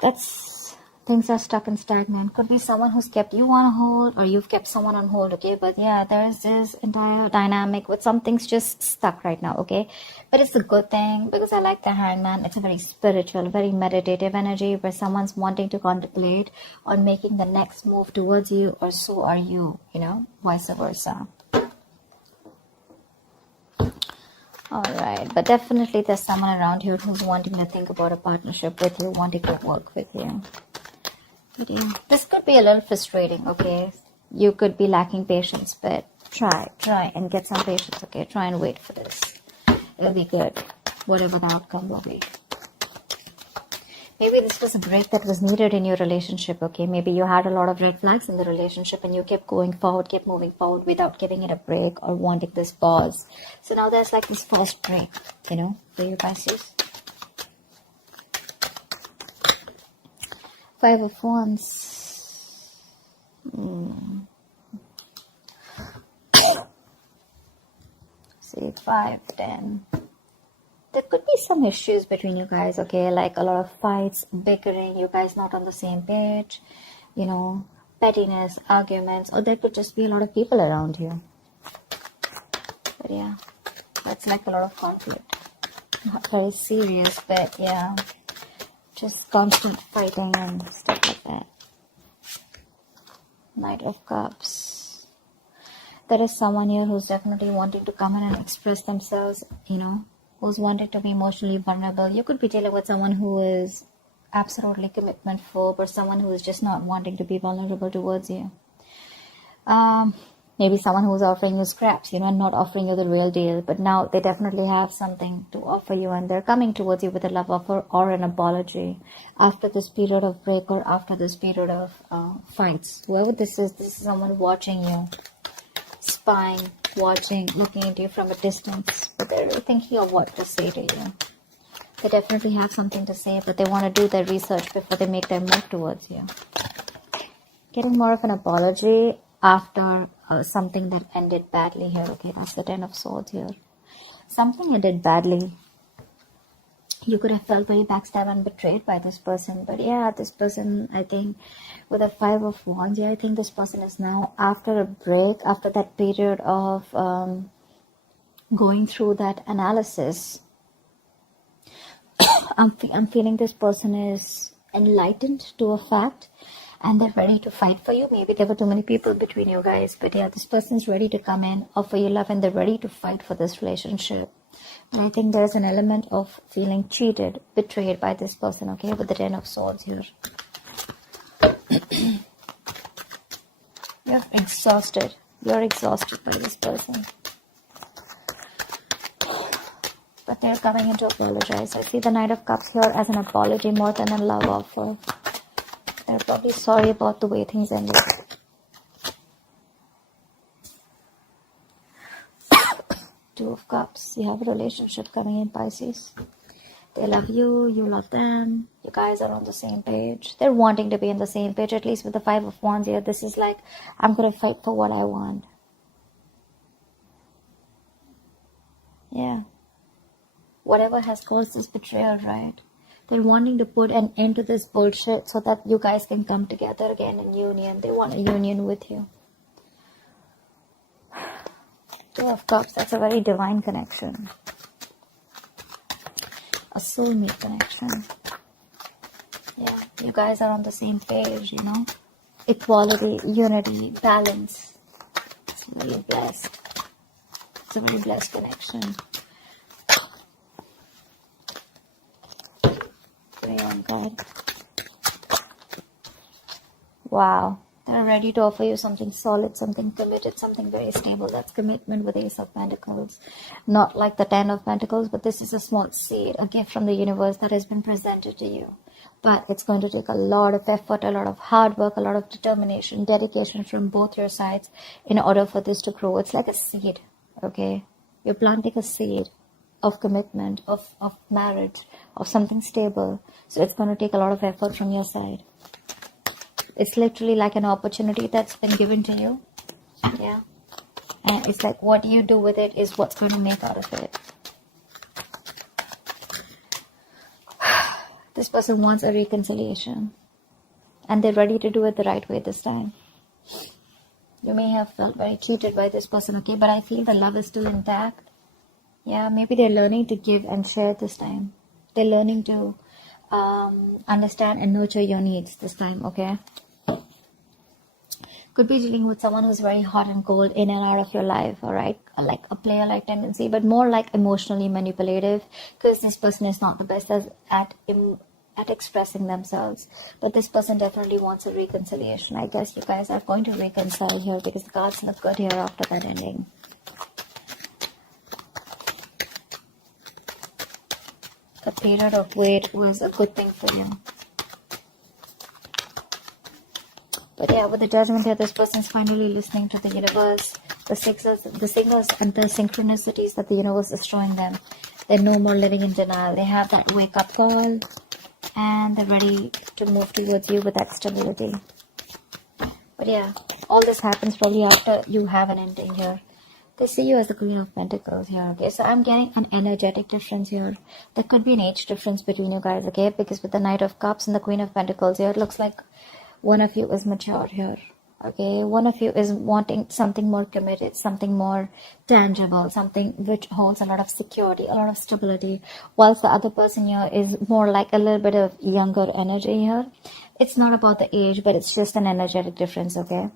That's things are stuck and stagnant. Could be someone who's kept you on hold, or you've kept someone on hold, okay? But yeah, there's this entire dynamic with something's just stuck right now, okay? But it's a good thing because I like the Hangman. It's a very spiritual, very meditative energy where someone's wanting to contemplate on making the next move towards you, or so are you, vice versa. Alright, but definitely there's someone around here who's wanting to think about a partnership with you, wanting to work with you. But yeah, this could be a little frustrating, okay? You could be lacking patience, but try and get some patience, okay? Try and wait for this. It'll be good, whatever the outcome will be. Maybe this was a break that was needed in your relationship, okay? Maybe you had a lot of red flags in the relationship and you kept going forward, kept moving forward without giving it a break or wanting this pause. So now there's like this forced break, for you Pisces. 5 of Wands. See, 5, 10. There could be some issues between you guys, okay? Like a lot of fights, bickering, you guys not on the same page, pettiness, arguments, or there could just be a lot of people around you. But yeah, that's like a lot of conflict. Not very serious, but yeah, just constant fighting and stuff like that. Knight of Cups. There is someone here who's definitely wanting to come in and express themselves, who's wanted to be emotionally vulnerable. You could be dealing with someone who is absolutely commitment phobe, or someone who is just not wanting to be vulnerable towards you. Maybe someone who's offering you scraps, and not offering you the real deal. But now they definitely have something to offer you, and they're coming towards you with a love offer or an apology after this period of break or after this period of fights. Whoever this is someone watching you, spying, watching, looking at you from a distance, but they're really thinking of what to say to you. They definitely have something to say, but they want to do their research before they make their move towards you. Getting more of an apology after something that ended badly here, okay? That's the 10 of Swords here. Something ended badly. You could have felt very backstabbed and betrayed by this person. But yeah, this person, I think, with a 5 of Wands, I think this person is now, after a break, after that period of going through that analysis, I'm feeling this person is enlightened to a fact, and they're ready to fight for you. Maybe there were too many people between you guys, but yeah, this person's ready to come in, offer you love, and they're ready to fight for this relationship. And I think there's an element of feeling cheated, betrayed by this person, okay, with the 10 of Swords here. You're exhausted. You're exhausted by this person. But they're coming in to apologize. I see the Knight of Cups here as an apology more than a love offer. They're probably sorry about the way things ended. Two of Cups. You have a relationship coming in, Pisces. They love you, you love them. You guys are on the same page. They're wanting to be on the same page, at least with the 5 of Wands here. This is like, I'm going to fight for what I want. Yeah. Whatever has caused this betrayal, right? They're wanting to put an end to this bullshit so that you guys can come together again in union. They want a union with you. 2 of Cups, that's a very divine connection. A soulmate connection. Yeah, you guys are on the same page, Equality, unity, balance. It's really blessed. It's a very blessed connection. Pray on God. Wow. They're ready to offer you something solid, something committed, something very stable. That's commitment with Ace of Pentacles. Not like the 10 of Pentacles, but this is a small seed, a gift from the universe that has been presented to you. But it's going to take a lot of effort, a lot of hard work, a lot of determination, dedication from both your sides in order for this to grow. It's like a seed, okay? You're planting a seed of commitment, of marriage, of something stable. So it's going to take a lot of effort from your side. It's literally like an opportunity that's been given to you. Yeah. And it's like what you do with it is what's going to make out of it. This person wants a reconciliation, and they're ready to do it the right way this time. You may have felt very cheated by this person, okay, but I feel the love is still intact. Yeah, maybe they're learning to give and share this time. They're learning to understand and nurture your needs this time, okay? Could be dealing with someone who's very hot and cold in and out of your life, all right? Like a player-like tendency, but more like emotionally manipulative, because this person is not the best at expressing themselves. But this person definitely wants a reconciliation. I guess you guys are going to reconcile here because the cards look good here after that ending. The period of wait was a good thing for you. But yeah, with the judgment here, this person's finally listening to the universe, the signals and the synchronicities that the universe is showing them. They're no more living in denial. They have that wake-up call, and they're ready to move towards you with that stability. But yeah, all this happens probably after you have an ending here. They see you as the Queen of Pentacles here, okay? So I'm getting an energetic difference here. There could be an age difference between you guys, okay? Because with the Knight of Cups and the Queen of Pentacles here, it looks like one of you is mature here, okay? One of you is wanting something more committed, something more tangible, something which holds a lot of security, a lot of stability, whilst the other person here is more like a little bit of younger energy here. It's not about the age, but it's just an energetic difference, okay?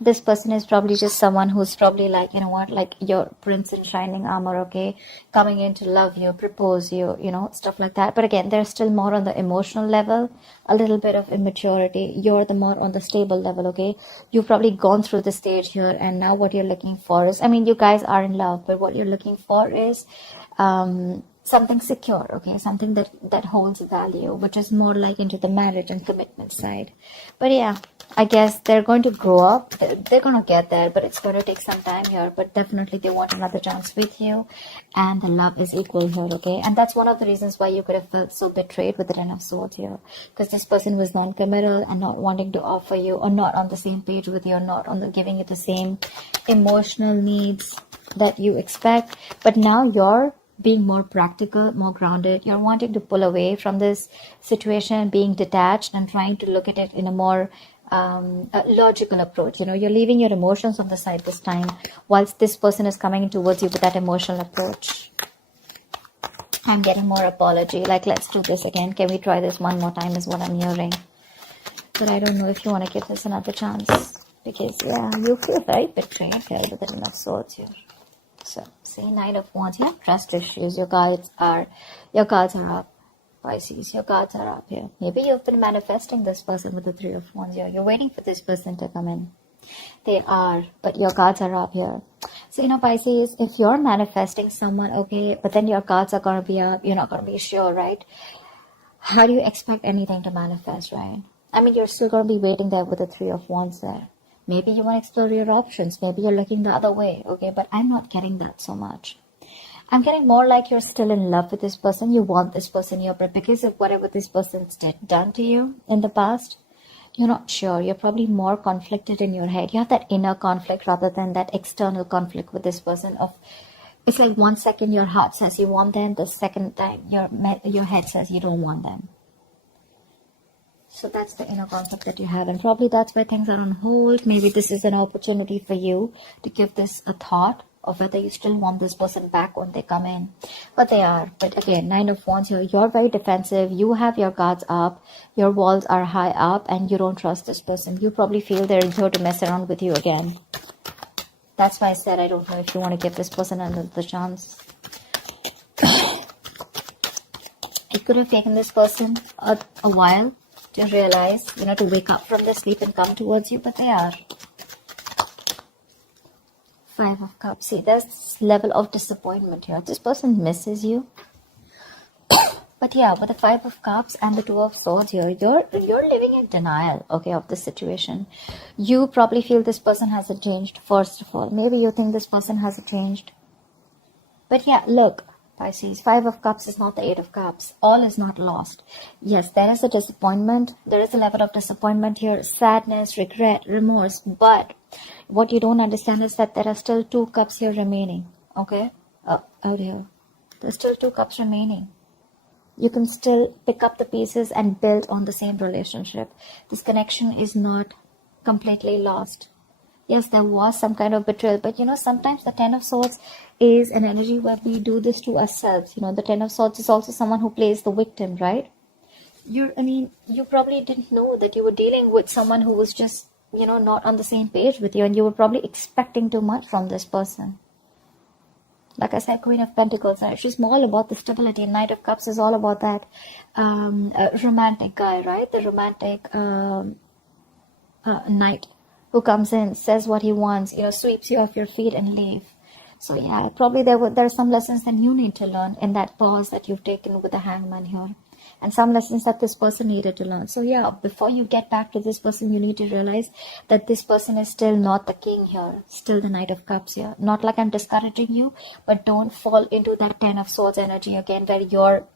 This person is probably just someone who's probably like, you know what, like your prince in shining armor, okay? Coming in to love you, propose you, you know, stuff like that. But again, they're still more on the emotional level, a little bit of immaturity. You're the more on the stable level, okay? You've probably gone through the stage here, and now what you're looking for is, I mean, you guys are in love, but what you're looking for is something secure, okay? Something that holds value, which is more like into the marriage and commitment side. But yeah, I guess they're going to grow up. They're going to get there, but it's going to take some time here. But definitely they want another chance with you, and the love is equal here, okay? And that's one of the reasons why you could have felt so betrayed with the Ten of Swords here, because this person was non-committal and not wanting to offer you, or not on the same page with you, or not on the giving you the same emotional needs that you expect. But now you're being more practical, more grounded. You're wanting to pull away from this situation, being detached and trying to look at it in a more a logical approach. You know, you're leaving your emotions on the side this time, whilst this person is coming towards you with that emotional approach. I'm getting more apology, like, let's do this again. Can we try this one more time is what I'm hearing. But I don't know if you want to give this another chance, because yeah, you feel very betrayed here with the Ten of Swords here. So, see, Knight of Wands, you have trust issues. Your cards are up. Pisces, your cards are up here. Maybe you've been manifesting this person with the Three of Wands here. You're waiting for this person to come in. They are, but your cards are up here. So, you know, Pisces, if you're manifesting someone, okay, but then your cards are going to be up, you're not going to be sure, right? How do you expect anything to manifest, right? I mean, you're still going to be waiting there with the Three of Wands there. Maybe you want to explore your options. Maybe you're looking the other way, okay? But I'm not getting that so much. I'm getting more like you're still in love with this person. You want this person here, but because of whatever this person's done to you in the past, you're not sure. You're probably more conflicted in your head. You have that inner conflict rather than that external conflict with this person. It's like 1 second your heart says you want them, the second time your head says you don't want them. So that's the inner conflict that you have, and probably that's why things are on hold. Maybe this is an opportunity for you to give this a thought of whether you still want this person back when they come in. But they are. But again, Nine of Wands here, you're very defensive. You have your guards up. Your walls are high up, and you don't trust this person. You probably feel they're here to mess around with you again. That's why I said I don't know if you want to give this person another chance. It could have taken this person a while to realize, you know, to wake up from their sleep and come towards you, but they are. Five of Cups. See, there's this level of disappointment here. This person misses you. But yeah, with the Five of Cups and the Two of Swords here, you're living in denial, okay, of this situation. You probably feel this person hasn't changed, first of all. Maybe you think this person hasn't changed. But yeah, look, Pisces, Five of Cups is not the Eight of Cups. All is not lost. Yes, there is a disappointment. There is a level of disappointment here. Sadness, regret, remorse. But what you don't understand is that there are still 2 cups here remaining. Okay? Out here. There's still 2 cups remaining. you can still pick up the pieces and build on the same relationship. This connection is not completely lost. Yes, there was some kind of betrayal, but sometimes the Ten of Swords is an energy where we do this to ourselves. The Ten of Swords is also someone who plays the victim, right? You probably didn't know that you were dealing with someone who was just, not on the same page with you, and you were probably expecting too much from this person. Like I said, Queen of Pentacles, she's all about the stability. Knight of Cups is all about that romantic guy, right? The romantic knight who comes in, says what he wants, sweeps you off your feet and leave. So yeah, probably there are some lessons that you need to learn in that pause that you've taken with the Hangman here. And some lessons that this person needed to learn. So yeah, before you get back to this person, you need to realize that this person is still not the king here, still the Knight of Cups here. Not like I'm discouraging you, but don't fall into that Ten of Swords energy again, where you're,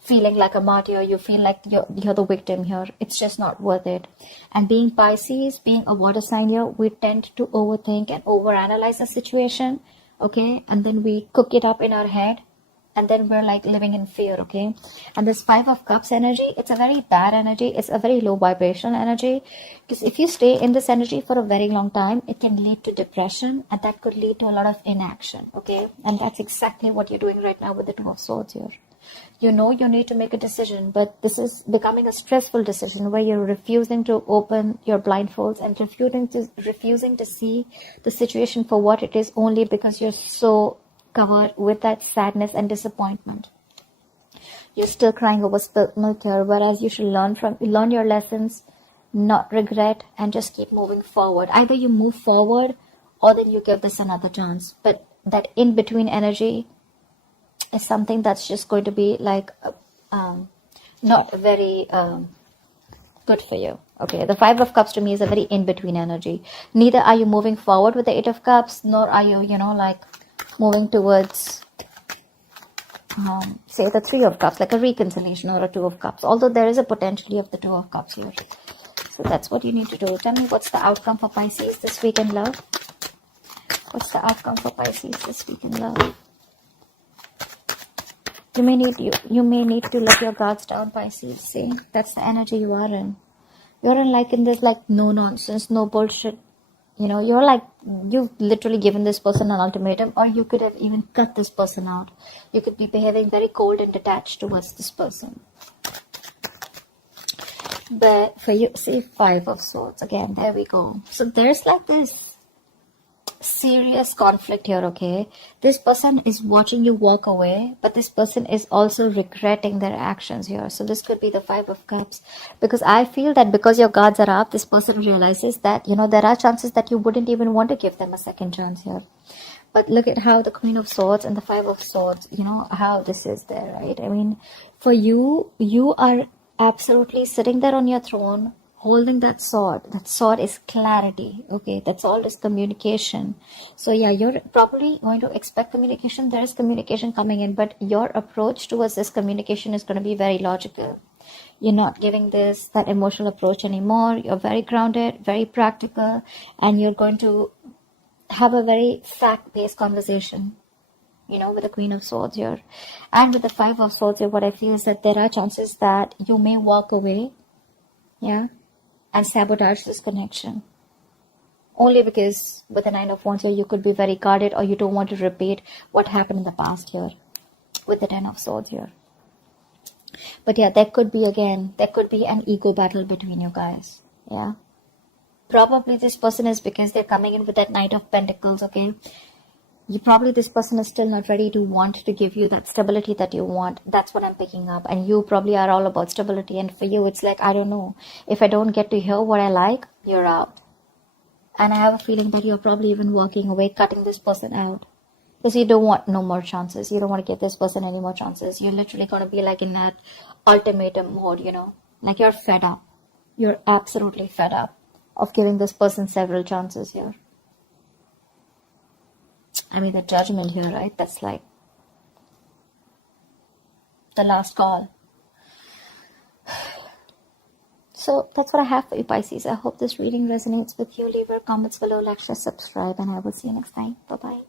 feeling like a martyr, you feel like you're the victim here. It's just not worth it. And being Pisces, being a water sign here, we tend to overthink and overanalyze the situation, okay? And then we cook it up in our head, and then we're like living in fear, okay? And this Five of Cups energy, it's a very bad energy. It's a very low vibration energy, because if you stay in this energy for a very long time, it can lead to depression, and that could lead to a lot of inaction, okay? And that's exactly what you're doing right now with the Two of Swords here. You need to make a decision, but this is becoming a stressful decision where you're refusing to open your blindfolds and refusing to see the situation for what it is, only because you're so covered with that sadness and disappointment. You're still crying over spilt milk here, whereas you should learn your lessons, not regret, and just keep moving forward. Either you move forward or then you give this another chance. But that in-between energy is something that's just going to be like not very good for you. Okay, the Five of Cups to me is a very in-between energy. Neither are you moving forward with the Eight of Cups, nor are you, like moving towards, say, the Three of Cups, like a reconciliation or a Two of Cups. Although there is a potentially of the Two of Cups here. So that's what you need to do. Tell me what's the outcome for Pisces this week in love. What's the outcome for Pisces this week in love? You may need to let your guards down, Pisces. See, that's the energy you are in. You're in this no nonsense, no bullshit. You're like, you've literally given this person an ultimatum, or you could have even cut this person out. You could be behaving very cold and detached towards this person. But for you, see, Five of Swords again. There we go. So there's this serious conflict here, okay? This person is watching you walk away, but this person is also regretting their actions here. So this could be the Five of Cups, because I feel that because your guards are up, this person realizes that, there are chances that you wouldn't even want to give them a second chance here. But look at how the Queen of Swords and the Five of Swords, how this is there, right? I mean, for you, you are absolutely sitting there on your throne, holding that sword. That sword is clarity, okay? That sword is communication. So yeah, you're probably going to expect communication. There is communication coming in, but your approach towards this communication is going to be very logical. You're not giving that emotional approach anymore. You're very grounded, very practical, and you're going to have a very fact-based conversation, with the Queen of Swords here. And with the Five of Swords here, what I feel is that there are chances that you may walk away, yeah, and sabotage this connection. Only because with the Nine of Wands here, you could be very guarded, or you don't want to repeat what happened in the past here with the Ten of Swords here. But yeah, there could be an ego battle between you guys. Yeah. Probably this person is, because they're coming in with that Knight of Pentacles, okay? This person is still not ready to want to give you that stability that you want. That's what I'm picking up. And you probably are all about stability. And for you, it's like, I don't know. If I don't get to hear what I like, you're out. And I have a feeling that you're probably even walking away, cutting this person out. Because you don't want no more chances. You don't want to give this person any more chances. You're literally going to be like in that ultimatum mode, Like you're fed up. You're absolutely fed up of giving this person several chances here. I mean, the Judgment here, right? That's like the last call. So that's what I have for you, Pisces. I hope this reading resonates with you. Leave your comments below, like, share, subscribe, and I will see you next time. Bye-bye.